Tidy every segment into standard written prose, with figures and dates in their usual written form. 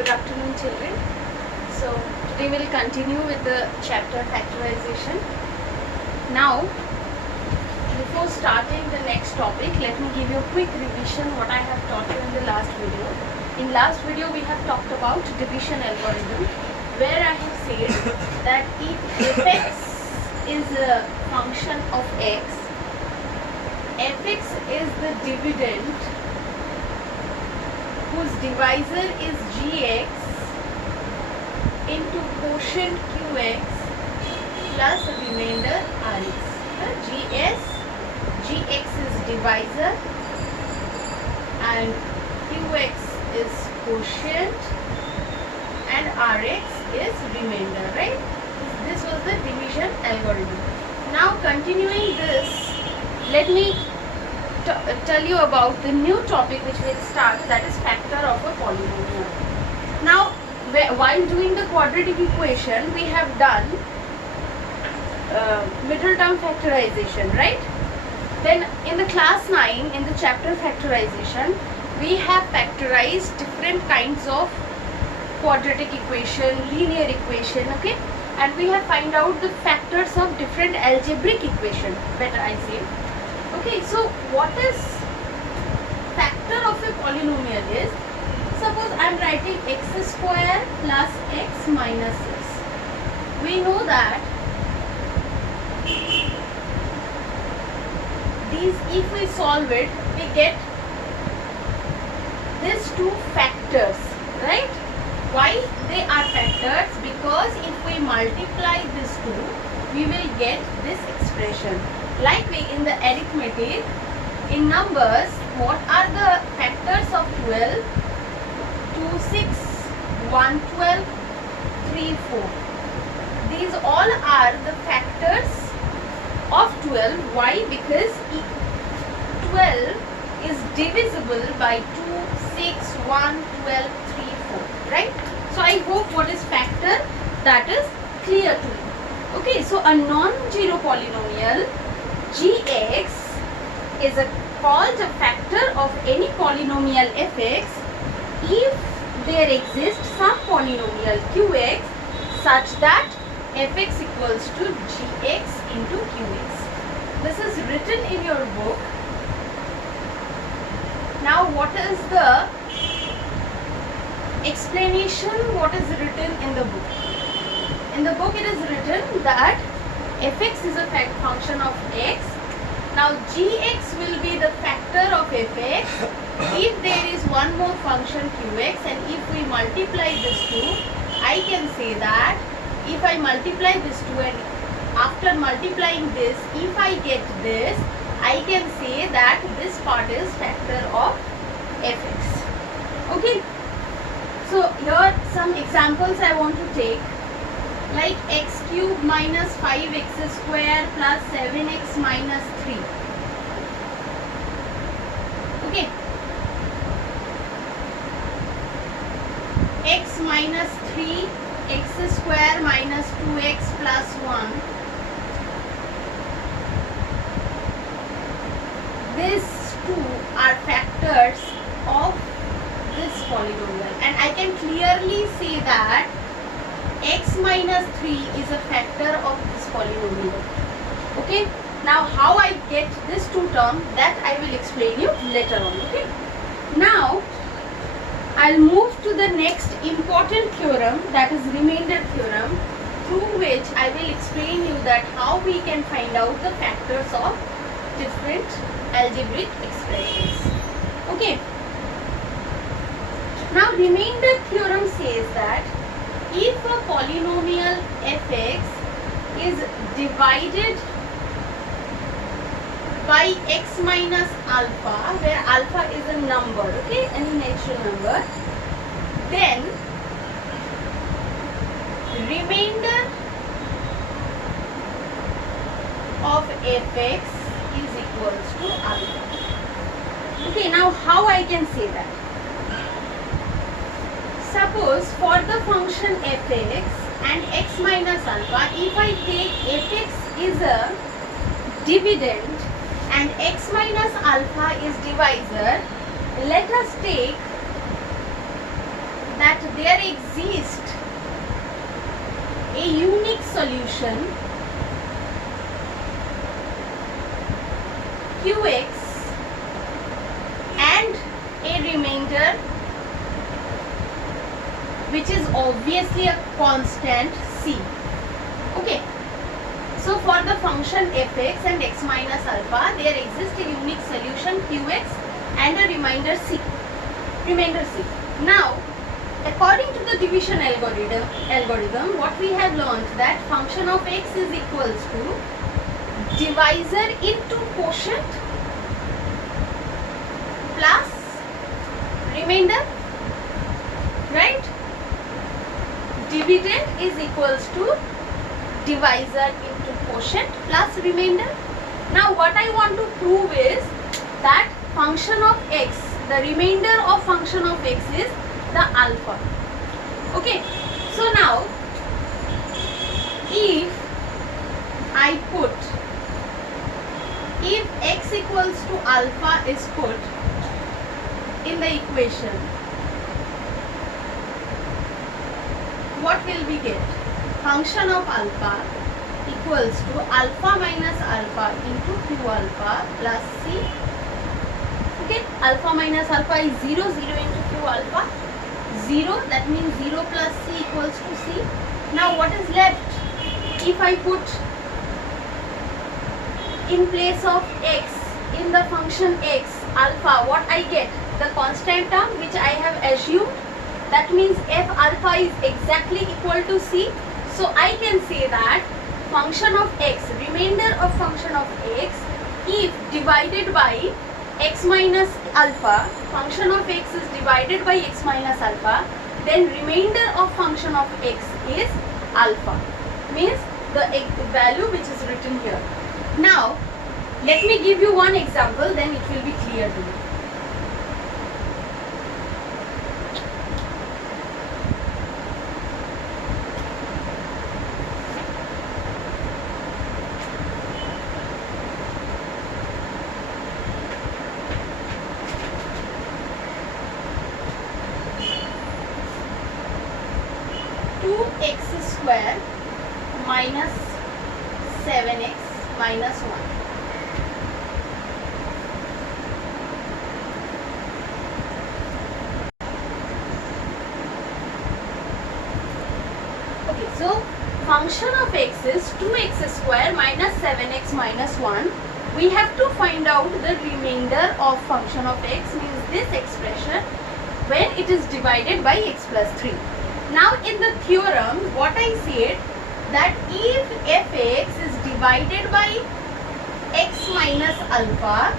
Good afternoon, children. So today we'll continue with the chapter factorization. Now, before starting the next topic, let me give you a quick revision what I have taught you in the last video. In last video, we have talked about division algorithm, where I have said that if fx is a function of x, fx is the dividend whose divisor is gx into quotient qx plus remainder rx. Gx is divisor and qx is quotient and rx is remainder, right? This was the division algorithm. Now continuing this, let me tell you about the new topic which will start, that is factor of a polynomial. Now while doing the quadratic equation, we have done middle term factorization, right? Then in the class 9, in the chapter factorization, we have factorized different kinds of quadratic equation, linear equation, okay? And we have find out the factors of different algebraic equation, better I say. Okay, so what is factor of a polynomial is, suppose I am writing x square plus x minus x. We know that these, if we solve it, we get these two factors, right? Why they are factors? Because if we multiply these two, we will get this expression. Like in the arithmetic, in numbers, what are the factors of 12? 2, 6, 1, 12, 3, 4. These all are the factors of 12. Why? Because 12 is divisible by 2, 6, 1, 12, 3, 4. Right? So I hope what is factor, that is clear to you. Okay, so a non-zero polynomial gx is called a factor of any polynomial fx if there exists some polynomial qx such that fx equals to gx into qx. This is written in your book. Now what is the explanation? What is written in the book? In the book it is written that fx is a function of x. Now gx will be the factor of fx if there is one more function qx, and if we multiply this two, I can say that if I multiply this two and after multiplying this, if I get this, I can say that this part is factor of fx. Okay. So here some examples I want to take, like x cube minus 5x square plus 7x minus 3. Okay. X minus 3, x square minus 2x plus 1. These two are factors of this polynomial, and I can clearly say that x minus 3 is a factor of this polynomial. Okay. Now how I get this two terms, that I will explain you later on. Okay. Now I'll move to the next important theorem, that is remainder theorem, through which I will explain you that how we can find out the factors of different algebraic expressions. Okay. Now remainder theorem says that if a polynomial fx is divided by x minus alpha, where alpha is a number, okay, any natural number, then remainder of fx is equals to alpha. Okay, now how I can say that? Suppose for the function fx and x minus alpha, if I take fx is a dividend and x minus alpha is divisor, let us take that there exists a unique solution Qx and a remainder which is obviously a constant c. Okay. So for the function fx and x minus alpha, there exists a unique solution Qx and a remainder c. Now, according to the division algorithm, what we have learned that function of x is equals to divisor into quotient plus remainder, right? Dividend is equals to divisor into quotient plus remainder. Now what I want to prove is that function of x, the remainder of function of x is the alpha. Okay, so now if x equals to alpha is put in the equation, what will we get? Function of alpha equals to alpha minus alpha into q alpha plus c. Okay, alpha minus alpha is 0, 0 into q alpha, 0, that means 0 plus c equals to c. Now what is left? If I put in place of x in the function x alpha, what I get? The constant term which I have assumed, that means f alpha is exactly equal to c. So I can say that function of x, remainder of function of x, if divided by x minus alpha, function of x is divided by x minus alpha, then remainder of function of x is alpha, means the value which is written here. Now let me give you one example, then it will be clear to you. X square minus 7x minus 1. Okay, so function of x is 2x square minus 7x minus 1. We have to find out the remainder of function of x, means this expression, when it is divided by x plus 3. Now in the theorem, what I said, that if fx is divided by x minus alpha,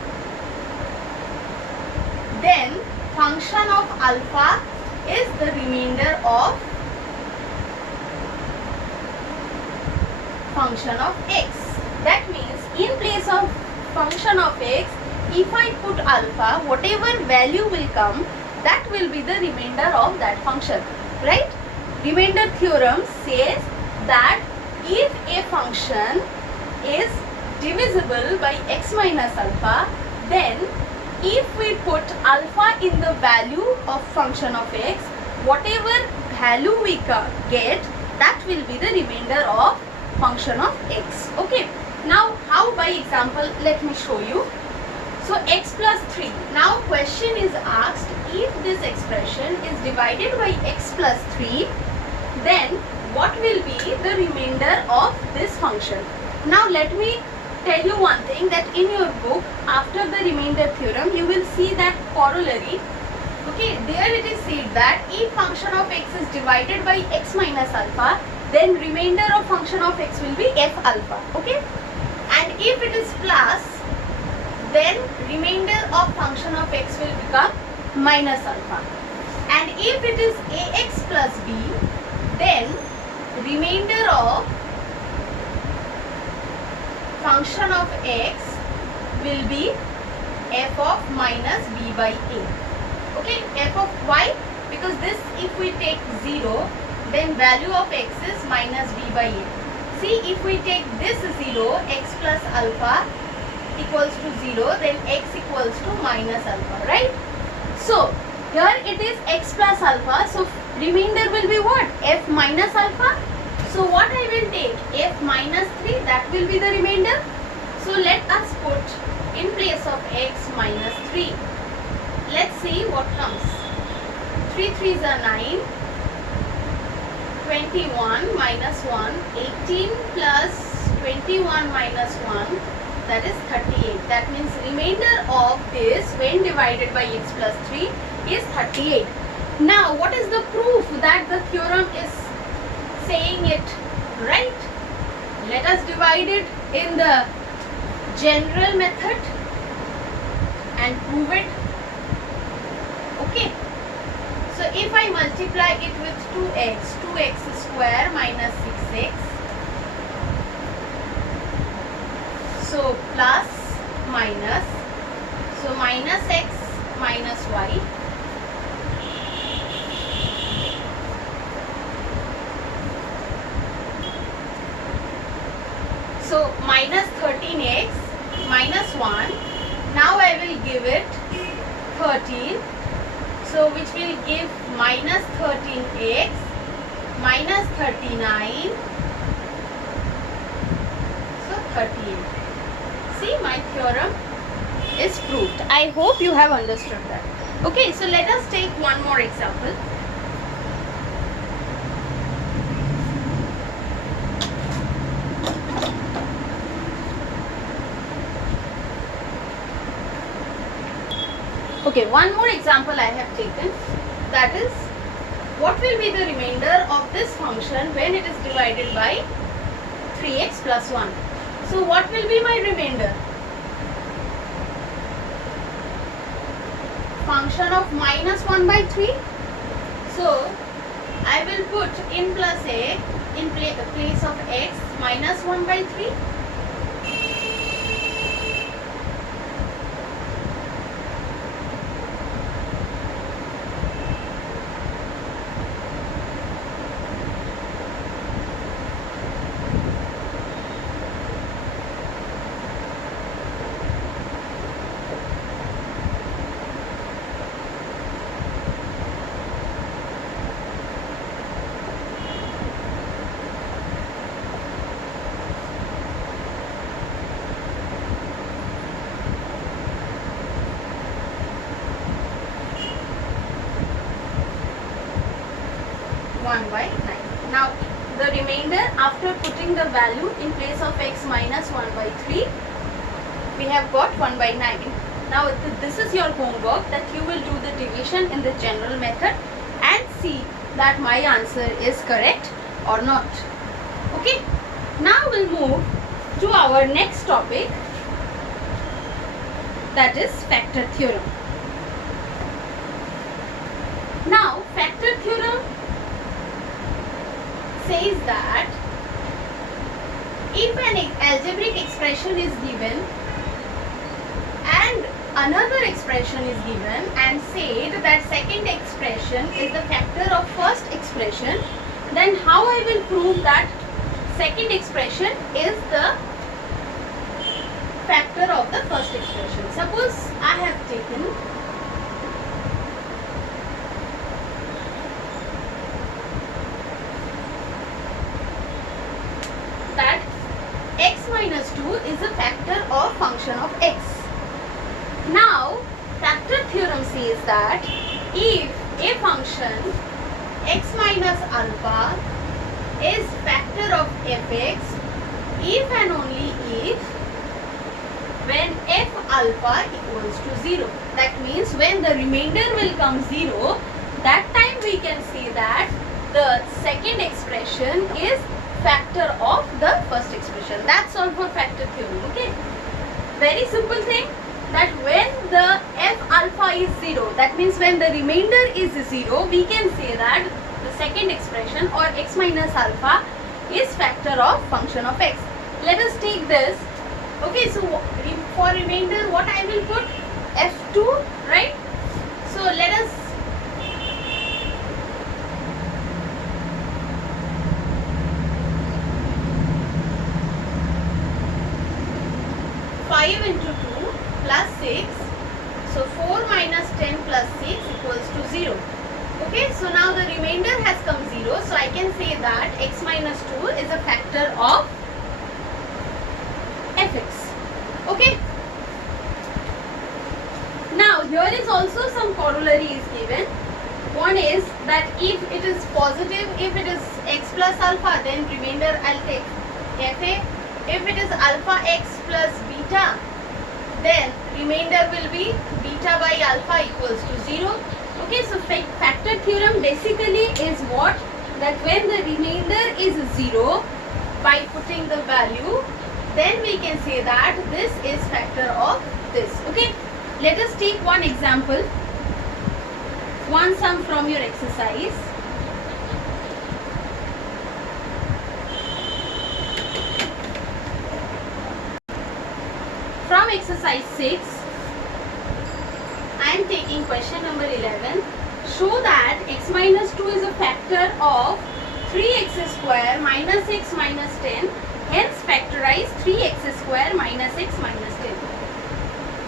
then function of alpha is the remainder of function of x. That means in place of function of x, if I put alpha, whatever value will come, that will be the remainder of that function, right? Remainder theorem says that if a function is divisible by x minus alpha, then if we put alpha in the value of function of x, whatever value we get, that will be the remainder of function of x. Okay, now how? By example, let me show you. So x plus 3. Now question is asked, if this expression is divided by x plus 3, then what will be the remainder of this function? Now let me tell you one thing, that in your book, after the remainder theorem, you will see that corollary. Okay, there it is said that if function of x is divided by x minus alpha, then remainder of function of x will be f alpha. Okay, and if it is plus, then remainder of function of x will become minus alpha. And if it is ax plus b, then remainder of function of x will be f of minus b by a. Okay, f of y, because this, if we take 0, then value of x is minus b by a. See, if we take this 0, x plus alpha equals to 0, then x equals to minus alpha, right? So Here it is x plus alpha, so remainder will be what? F minus alpha. So what I will take? F minus 3, that will be the remainder. So let us put in place of x minus 3. Let's see what comes. 3 3s are 9. 21 minus 1, 18 plus 21 minus 1, that is 38. That means remainder of this when divided by x plus 3 is 38. Now what is the proof that the theorem is saying it right? Let us divide it in the general method and prove it. Okay. So if I multiply it with 2x square minus 6x, so plus minus, so minus x minus y, so minus 13x minus 1, now I will give it 13. So which will give minus 13x minus 39, so 38. See, my theorem is proved. I hope you have understood that. Okay, so let us take one more example. Okay, one more example I have taken, that is what will be the remainder of this function when it is divided by 3x plus 1. So what will be my remainder? Function of minus 1 by 3. So I will put in plus a in place of x minus 1 by 3. By 9. Now the remainder after putting the value in place of x minus 1 by 3, we have got 1 by 9. Now this is your homework, that you will do the division in the general method and see that my answer is correct or not. Okay, now we'll move to our next topic, that is factor theorem. Now factor theorem says that if an algebraic expression is given and another expression is given and said that second expression is the factor of first expression, then how I will prove that second expression is the factor of the first expression? Suppose I have taken that x minus 2 is a factor of function of x. Now factor theorem says that if a function x minus alpha is factor of fx, if and only if when f alpha equals to 0, that means when the remainder will come 0, that time we can say that the second expression is factor of the first expression. That's all for factor theorem. Okay, very simple thing, that when the f alpha is 0, that means when the remainder is 0, we can say that the second expression or x minus alpha is factor of function of x. Let us take this. Okay, so for remainder what I will put? F2, right? So let us 5 into 2 plus 6. So 4 minus 10 plus 6 equals to 0. Okay, so now the remainder has come 0. So I can say that x minus 2 is a factor of fx. Okay. Now here is also some corollary is given. One is that if it is positive, if it is x plus alpha, then remainder I'll take fa. If it is alpha x plus beta, then remainder will be beta by alpha equals to 0. Okay, so factor theorem basically is what? That when the remainder is 0, by putting the value, then we can say that this is factor of this. Okay, let us take one example. One sum from your exercise. From exercise 6, I am taking question number 11. Show that x minus 2 is a factor of 3x square minus x minus 10. Hence factorize 3x square minus x minus 10.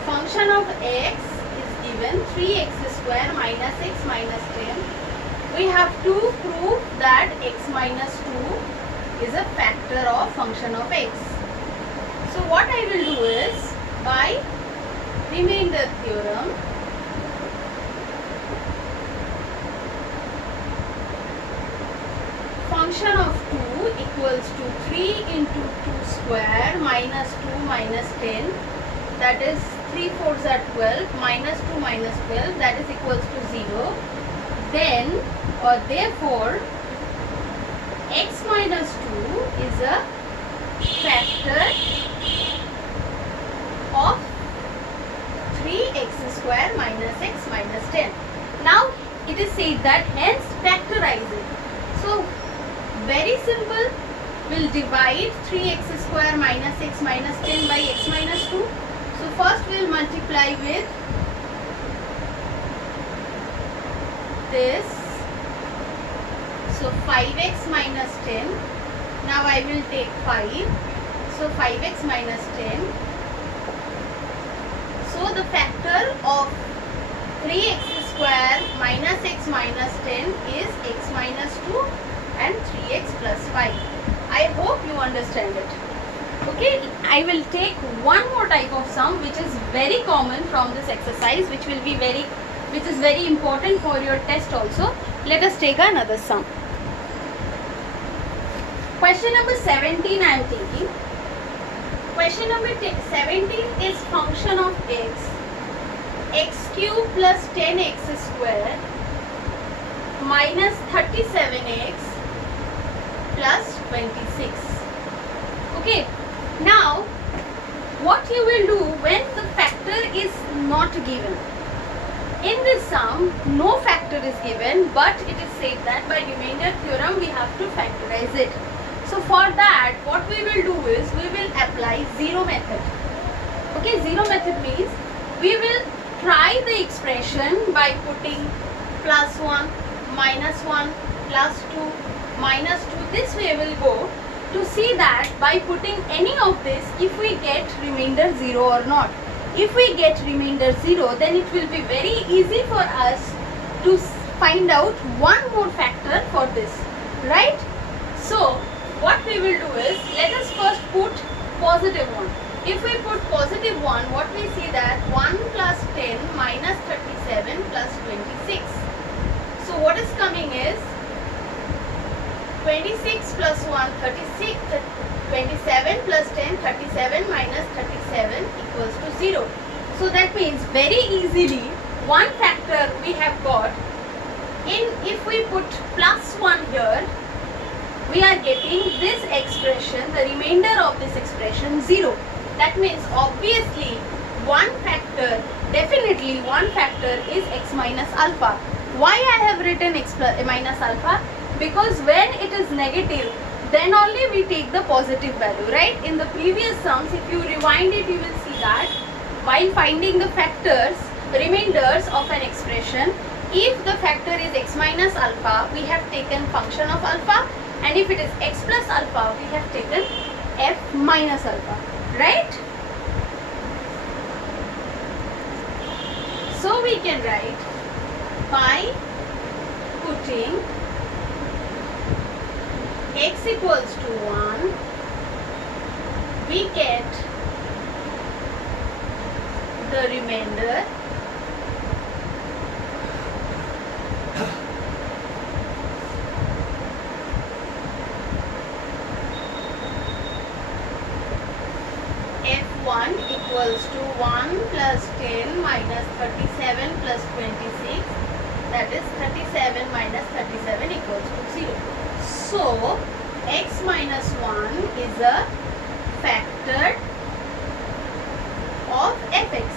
Function of x is given 3x square minus x minus 10. We have to prove that x minus 2 is a factor of function of x. So what I will do is, by remainder theorem, function of 2 equals to 3 into 2 square minus 2 minus 10, that is 3 fours are 12, minus 2 minus 12, that is equals to 0. Then or therefore x minus 2 is a factor of 3x square minus x minus 10. Now it is said that hence factorize it. So very simple, we'll divide 3x square minus x minus 10 by x minus 2. So first we'll multiply with this. So 5x minus 10. Now I will take 5. So 5x minus 10. So the factor of 3x square minus x minus 10 is x minus 2 and 3x plus 5. I hope you understand it. Okay, I will take one more type of sum which is very common from this exercise, which is very important for your test also. Let us take another sum. Question number 17 I am taking. Question number 17 is function of x cube plus 10x square minus 37x plus 26. Okay, now what you will do when the factor is not given? In this sum, no factor is given, but it is said that by remainder theorem we have to factorize it. So for that, what we will do is we will apply zero method. Okay, zero method means we will try the expression by putting plus 1, minus 1, plus 2, minus 2. This way we will go to see that by putting any of this, if we get remainder 0 or not. If we get remainder 0, then it will be very easy for us to find out one more factor for this, right? So what we will do is, let us first put positive 1. If we put positive 1, what we see that 1 plus 10 minus 37 plus 26. So what is coming is 26 plus 1, 36, 27 plus 10, 37 minus 37 equals to 0. So that means very easily one factor we have got. If we put plus 1 here, we are getting this expression, the remainder of this expression 0. That means obviously one factor, definitely one factor is x minus alpha. Why I have written x minus alpha? Because when it is negative, then only we take the positive value, right? In the previous sums, if you rewind it, you will see that while finding the factors, remainders of an expression, if the factor is x minus alpha, we have taken function of alpha, and if it is x plus alpha, we have taken f minus alpha, right? So we can write by putting x equals to 1, we get the remainder f1 equals to 1 plus 10 minus 37 plus 26, that is 37 minus 37 equals to 0. So x minus 1 is a factor of fx.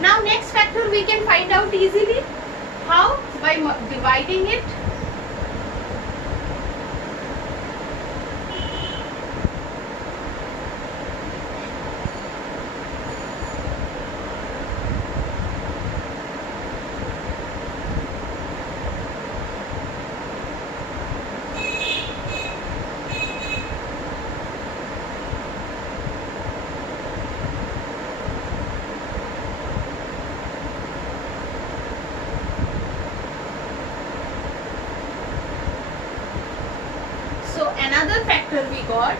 Now next factor we can find out easily. How? By dividing it. So another factor we got,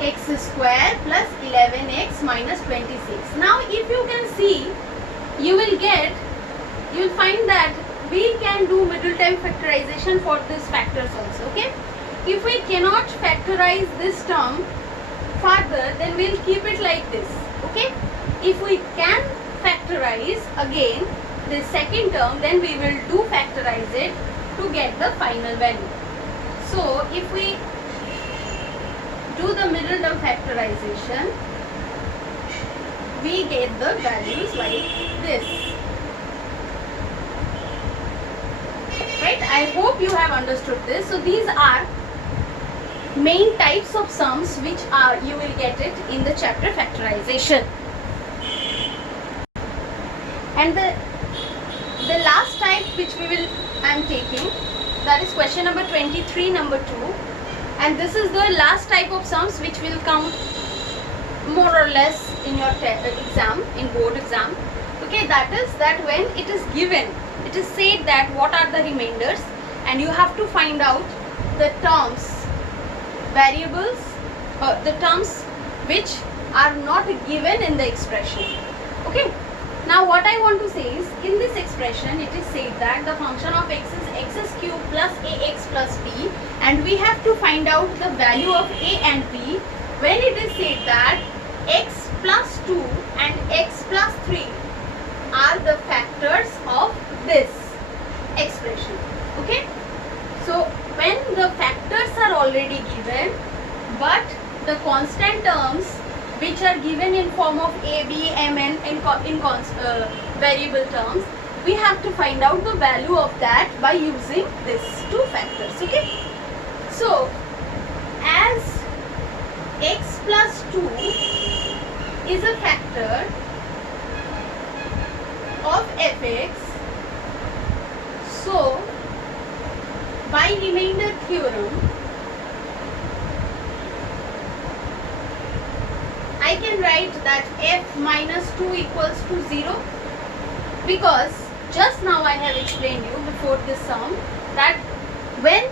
x square plus 11x minus 26. Now if you can see, you will find that we can do middle term factorization for these factors also. Okay, if we cannot factorize this term further, then we'll keep it like this. Okay, if we can factorize again the second term, then we will do factorize it to get the final value. So if we do the middle term factorization, we get the values like this. Right, I hope you have understood this. So these are main types of sums which are you will get it in the chapter factorization. And the last type which I am taking, that is question number 23, number 2, and this is the last type of sums which will come more or less in your exam, in board exam. Okay, that is that when it is given, it is said that what are the remainders, and you have to find out the terms, variables, the terms which are not given in the expression. Okay, now what I want to say is, in this expression it is said that the function of x is x cube plus ax plus b, and we have to find out the value of a and b when it is said that x plus 2 and x plus 3 are the factors of this expression. Okay, so when the factors are already given, but the constant terms which are given in form of a, b, mn in variable terms, we have to find out the value of that by using these two factors. Okay, so as x plus 2 is a factor of fx, so by remainder theorem I can write that f minus 2 equals to 0, because just now I have explained you before this sum that when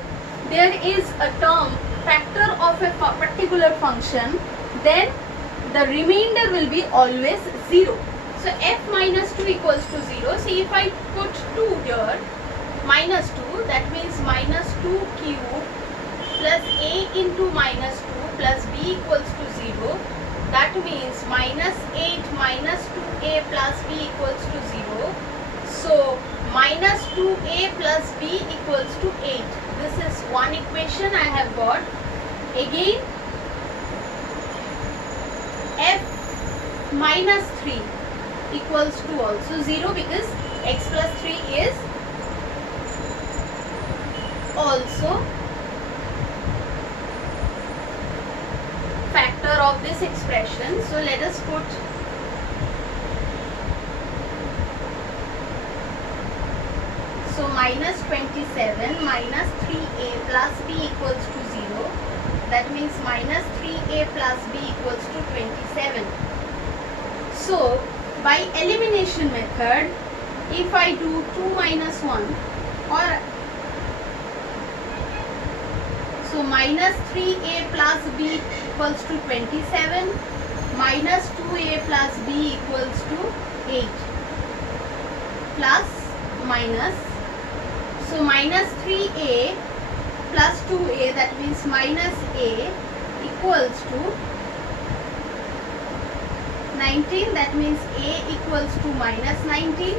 there is a term factor of a particular function, then the remainder will be always 0. So f minus 2 equals to 0. See, if I put 2 here, minus 2, that means minus 2 cube plus a into minus 2 plus b equals to 0. That means minus 8 minus 2a plus b equals to 0. So minus 2a plus b equals to 8. This is one equation I have got. Again, f minus 3 equals to also 0, because x plus 3 is also factor of this expression. So let us put minus 27 minus 3a plus b equals to 0. That means minus 3a plus b equals to 27. So by elimination method, if I do 2 minus 1, or so minus 3a plus b equals to 27, minus 2a plus b equals to 8, plus minus, so minus 3a plus 2a, that means minus a equals to 19, that means a equals to minus 19,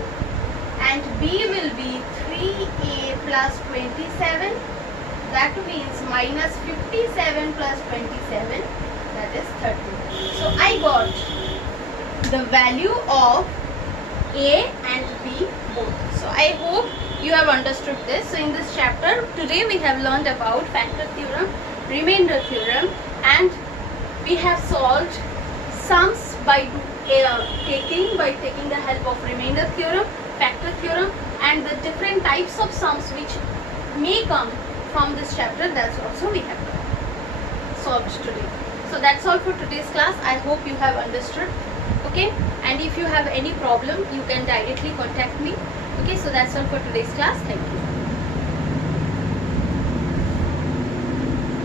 and b will be 3a plus 27, that means minus 57 plus 27, that is 30. So I got the value of a and b both. So I hope you have understood this. So in this chapter today we have learned about factor theorem, remainder theorem, and we have solved sums by taking the help of remainder theorem, factor theorem, and the different types of sums which may come from this chapter. That's also we have solved today. So that's all for today's class. I hope you have understood. Okay, and if you have any problem, you can directly contact me. Okay, so that's all for today's class. Thank you.